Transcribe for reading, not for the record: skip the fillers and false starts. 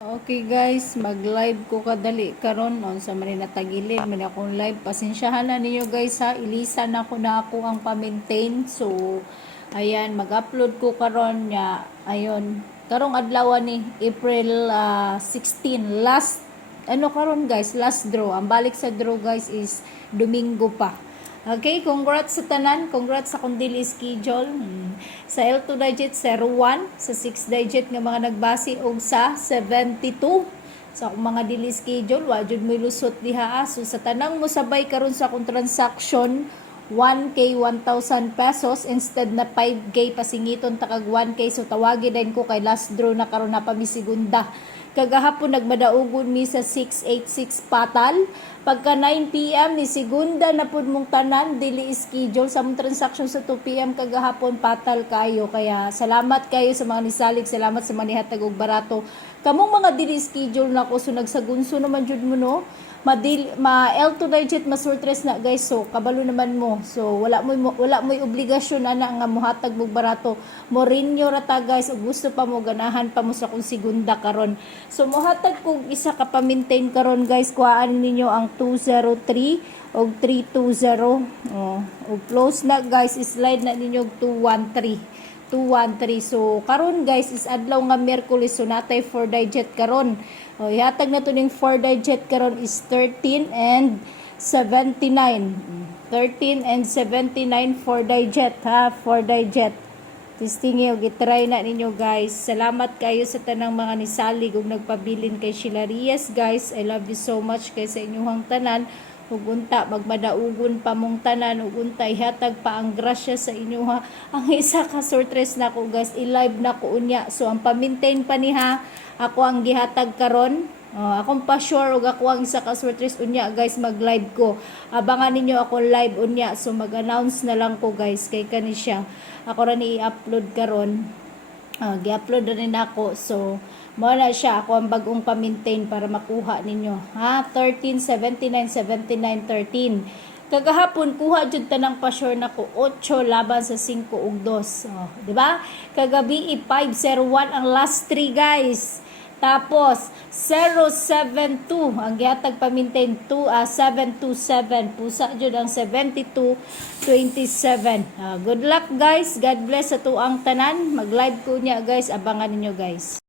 Okay guys, mag-live ko kadali karon on sa man natagilid man akong live. Pasensyahan na ninyo guys ha, ilisan ako na ako ang pa-maintain. So ayan, mag-upload ko karon nya. Ayon, karong adlaw ni April 16, last karon guys, last draw. Ang balik sa draw guys is Domingo pa. Okay, congrats sa tanan, congrats sa kundili schedule. Sa L2 digit 01, sa 6 digit nga mga nagbase og sa 72. Sa akong mga dili schedule, wa jud mo lusot diha. So sa tanang mo sabay karon sa akong transaction 1K 1,000 pesos instead na 5K pasingiton takag 1K. So tawagi din ko kay last draw na karon na pamisigunda. Kagahapon nagmadaugon mi sa 686 patal. Pagka 9 PM ni segunda na pud mong tanan dili schedule sa mong transaction sa 2 PM kagahapon patal kayo. Kaya salamat kayo sa mga nisalig, salamat sa mga nihatag og barato. Kamong mga dili schedule na ko so nagsagunso naman jud mo no. L2 digit masurtres na guys, so kabalo naman mo, so wala mo obligasyon ana nga mohatag mo barato. Morinyo rata guys, ug gusto pa mo ganahan pa mo sa kung segunda karon, so mohatag kog isa ka pa-maintain karon guys. Kuhaan ninyo ang 203 og 320 og close na guys, slide na ninyo 213. So karon guys is adlaw nga Miyerkules, so natay 4 digit karon. Ihatag na to ning 4 digit karon is 13 and 79. 13 and 79 4 digit ha, 4 digit. Testingi og gitry na ninyo guys. Salamat kayo sa tanang mga nisalig ug nagpabilin kay Sheila Reyes guys. I love you so much kay sa inyong tanan. Ug unta magmadaugon pa mong tanan, ug unta ihatag pa ang grasya sa inyo ha. Ang isa ka surtres na ko guys, i-live na ko unya. So ang pa-maintain pa ni ha, ako ang gihatag karon. Akong pa sure og ako ang isa ka surtres unya guys, mag-live ko. Abangan ninyo ako live unya. So mag-announce na lang ko guys kay kani siya. Ako ra ni i-upload karon. Gi-upload na rin ako. So mo na siya, ako ang bagong pa-maintain para makuha ninyo ha. 13 79 79 13. Kagahapon kuha jud tanang pa-sure nako 8 laban sa 5 ug 2. Di ba? Kagabi 501 ang last 3 guys. Tapos 072 ang gihatag pa-maintain 727. Pusa jud ang 7227. Good luck guys. God bless sa tuang tanan. Mag-live ko niya guys. Abangan ninyo guys.